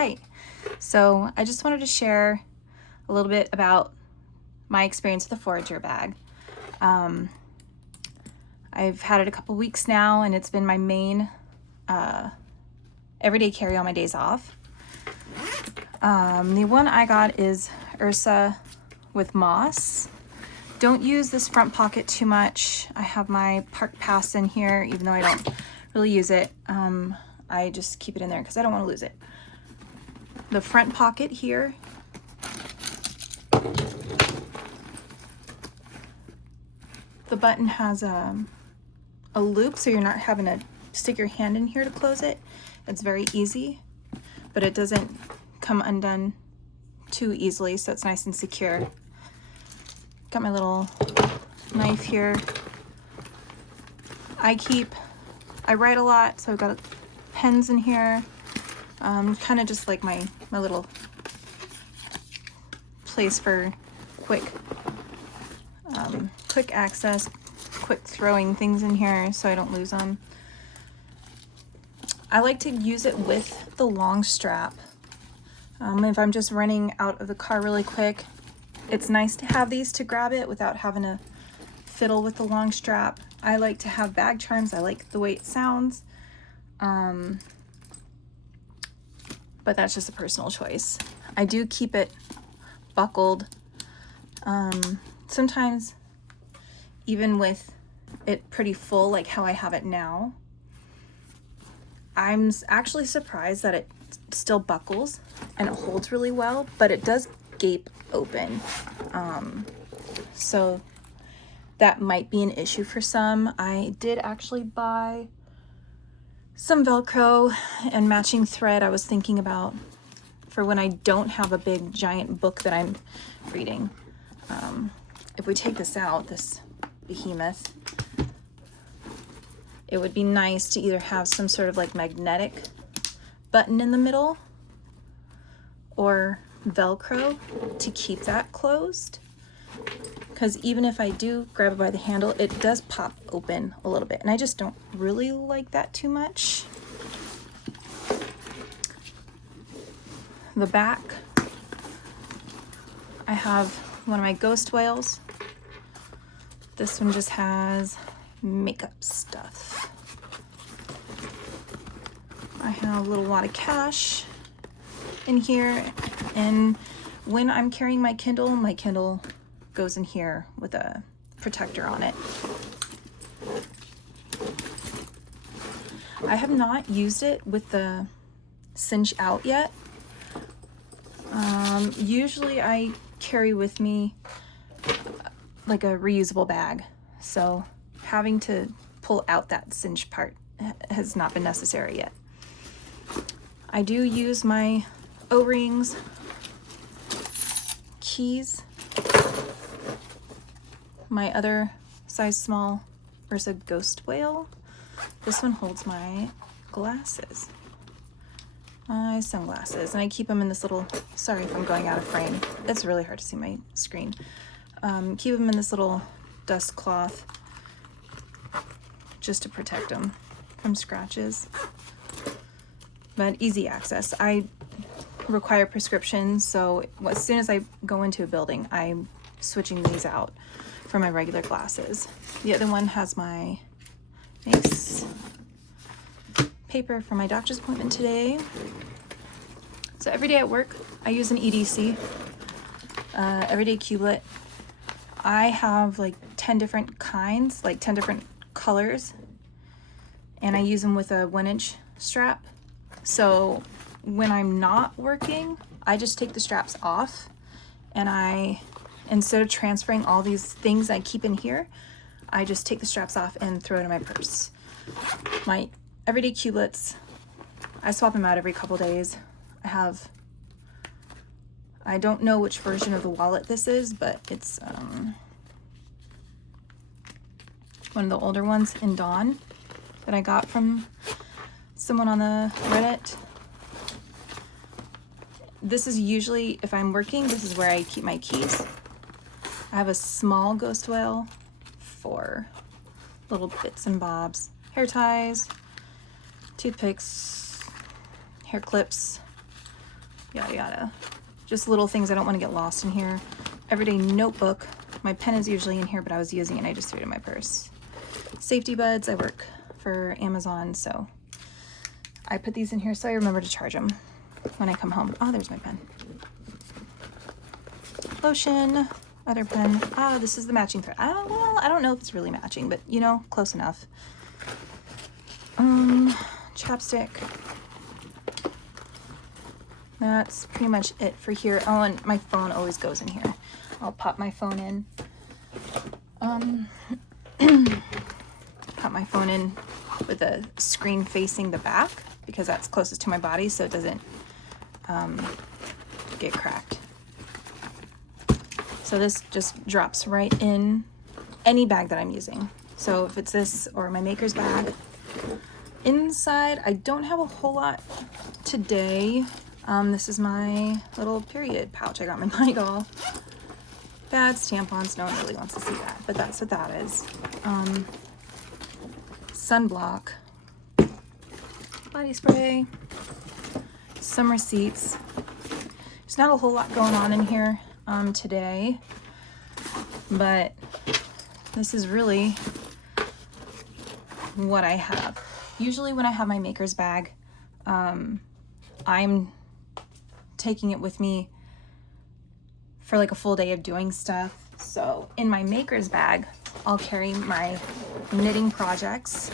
Hi. So I just wanted to share a little bit about my experience with the Forager bag. I've had it a couple weeks now, and it's been my main everyday carry on my days off. The one I got is Ursa with moss. Don't use this front pocket too much. I have my park pass in here, even though I don't really use it. I just keep it in there because I don't want to lose it. The front pocket here, the button has a loop, so you're not having to stick your hand in here to close it. It's very easy, but it doesn't come undone too easily, so it's nice and secure. Got my little knife here. I write a lot, so I've got pens in here. Kind of just like my little place for quick access, quick throwing things in here so I don't lose them. I like to use it with the long strap. If I'm just running out of the car really quick, it's nice to have these to grab it without having to fiddle with the long strap. I like to have bag charms. I like the way it sounds. But that's just a personal choice. I do keep it buckled. Sometimes even with it pretty full, like how I have it now, I'm actually surprised that it still buckles and it holds really well, but it does gape open. So that might be an issue for some. I did actually buy some Velcro and matching thread I was thinking about for when I don't have a big giant book that I'm reading. If we take this out, this behemoth, it would be nice to either have some sort of like magnetic button in the middle or Velcro to keep that closed. Because even if I do grab it by the handle, it does pop open a little bit, and I just don't really like that too much. The back, I have one of my ghost whales. This one just has makeup stuff. I have a little wad of cash in here, and when I'm carrying my Kindle goes in here with a protector on it. I have not used it with the cinch out yet. Usually I carry with me like a reusable bag, so having to pull out that cinch part has not been necessary yet. I do use my O-rings, keys, my other size small Ursa ghost whale. This one holds my glasses, my sunglasses, and I keep them in this little, sorry if I'm going out of frame, it's really hard to see my screen. Keep them in this little dust cloth just to protect them from scratches. But easy access. I require prescriptions, so as soon as I go into a building, I'm switching these out for my regular glasses. The other one has my nice paper for my doctor's appointment today. So every day at work, I use an EDC, everyday cublet. I have like 10 different kinds, like 10 different colors, and I use them with a 1-inch strap. So when I'm not working, I just take the straps off, and instead of transferring all these things I keep in here, I just take the straps off and throw it in my purse. My everyday cubelets, I swap them out every couple days. I don't know which version of the wallet this is, but it's one of the older ones in Dawn that I got from someone on the Reddit. This is usually, if I'm working, this is where I keep my keys. I have a small ghost whale for little bits and bobs, hair ties, toothpicks, hair clips, yada yada. Just little things I don't want to get lost in here. Everyday notebook. My pen is usually in here, but I was using it and I just threw it in my purse. Safety buds. I work for Amazon, so I put these in here so I remember to charge them when I come home. Oh, there's my pen. Lotion. Other pen. Ah, this is the matching thread. Ah, well, I don't know if it's really matching, but you know, close enough. Chapstick. That's pretty much it for here. Oh, and my phone always goes in here. I'll pop my phone in. Pop my phone in with a screen facing the back because that's closest to my body so it doesn't get cracked. So this just drops right in any bag that I'm using. So if it's this or my maker's bag. Inside, I don't have a whole lot today. This is my little period pouch I got my money doll. Pads, tampons, no one really wants to see that, but that's what that is. Sunblock, body spray, some receipts. There's not a whole lot going on in here today, but this is really what I have. Usually when I have my maker's bag, I'm taking it with me for like a full day of doing stuff. So in my maker's bag, I'll carry my knitting projects,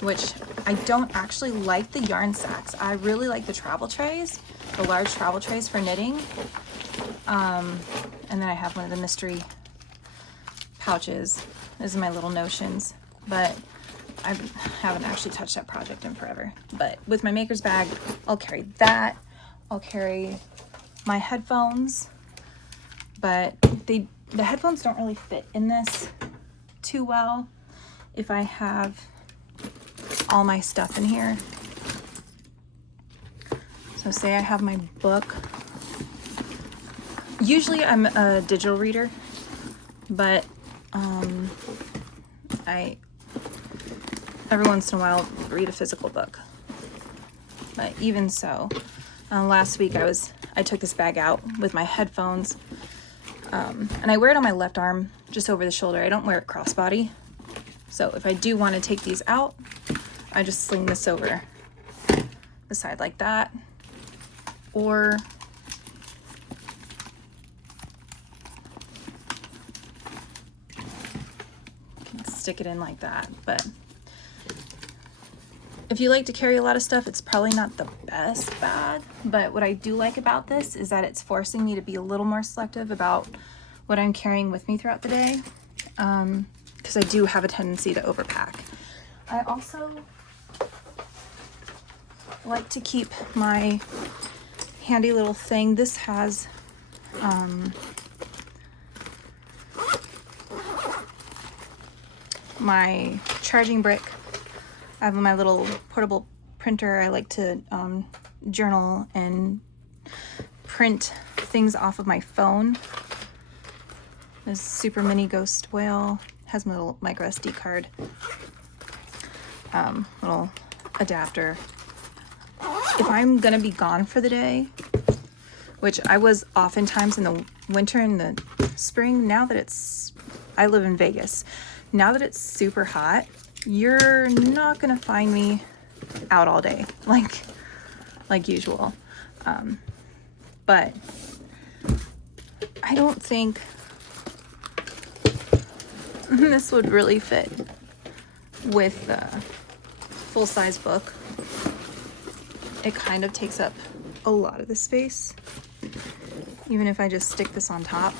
which I don't actually like the yarn sacks. I really like the travel trays, the large travel trays for knitting. And then I have one of the mystery pouches. This is my little notions, but I haven't actually touched that project in forever. But with my maker's bag, I'll carry that. I'll carry my headphones, but the headphones don't really fit in this too well if I have all my stuff in here. So say I have my book. Usually I'm a digital reader, but I every once in a while read a physical book. But even so, last week I took this bag out with my headphones, and I wear it on my left arm just over the shoulder. I don't wear it crossbody. So if I do want to take these out, I just sling this over the side like that, or stick it in like that. But if you like to carry a lot of stuff, it's probably not the best bag. But what I do like about this is that it's forcing me to be a little more selective about what I'm carrying with me throughout the day, because I do have a tendency to overpack. I also like to keep my handy little thing. This has my charging brick. I have my little portable printer. I like to journal and print things off of my phone. This super mini ghost whale has my little micro SD card, little adapter. If I'm gonna be gone for the day, which I was oftentimes in the winter and the spring, now that I live in Vegas, now that it's super hot, you're not gonna find me out all day like usual. But I don't think this would really fit with the full-size book. It kind of takes up a lot of the space. Even if I just stick this on top,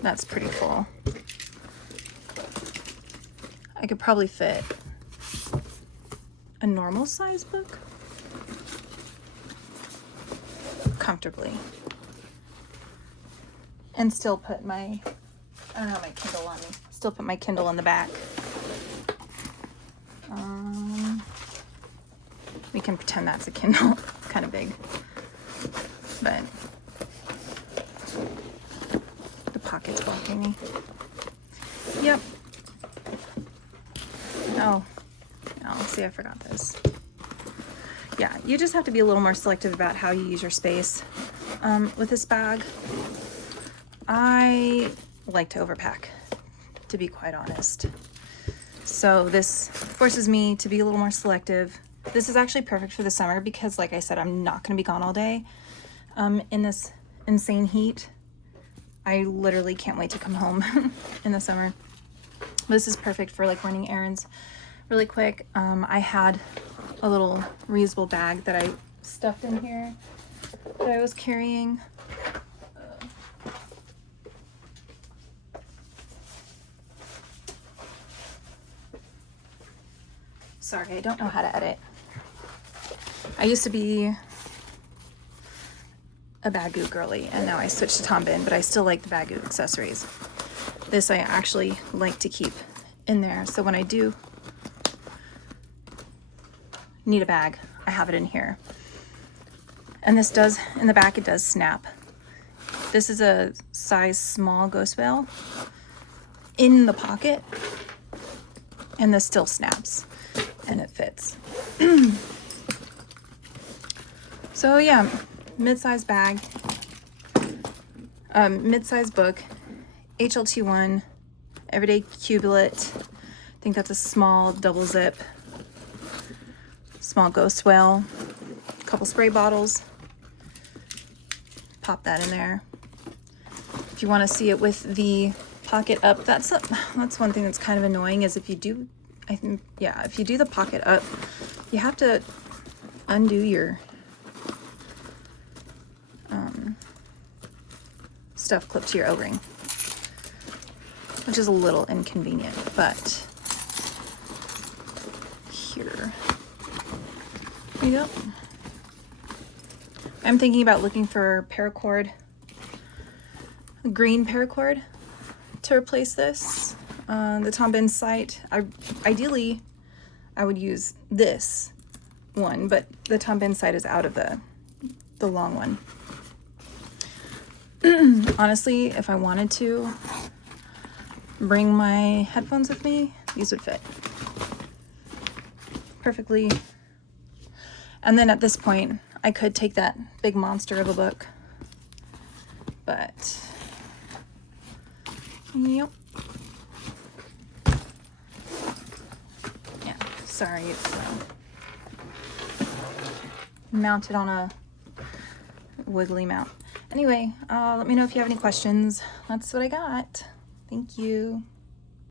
that's pretty full. I could probably fit a normal size book comfortably and still put I don't have my Kindle on me, still put my Kindle in the back. We can pretend that's a Kindle. It's kind of big, but the pocket's blocking me. Yep. Oh, see, I forgot this. yeah, you just have to be a little more selective about how you use your space. With this bag, I like to overpack, to be quite honest. So this forces me to be a little more selective. This is actually perfect for the summer because, like I said, I'm not going to be gone all day in this insane heat. I literally can't wait to come home in the summer. This is perfect for like running errands really quick. I had a little reusable bag that I stuffed in here that I was carrying. Sorry, I don't know how to edit. I used to be a Bagoo girly, and now I switched to Tom Bihn, but I still like the Bagoo accessories. This I actually like to keep in there, so when I do need a bag, I have it in here. And this does, in the back, it does snap. This is a size small ghost whale in the pocket, and this still snaps and it fits. So yeah, mid-size bag, mid-size book, HLT1, everyday cubelet. I think that's a small double zip, small ghost whale, a couple spray bottles. Pop that in there. If you want to see it with the pocket up, that's one thing that's kind of annoying is if you do, if you do the pocket up, you have to undo your stuff clipped to your O-ring, which is a little inconvenient, but here you go. I'm thinking about looking for paracord, a green paracord to replace this. The Tom Bihn site, ideally I would use this one, but the Tom Bihn site is out of the long one. Honestly, if I wanted to bring my headphones with me, these would fit perfectly. And then at this point, I could take that big monster of a book, but yep. Yeah, sorry, it's mounted on a wiggly mount. Anyway, let me know if you have any questions. That's what I got. Thank you.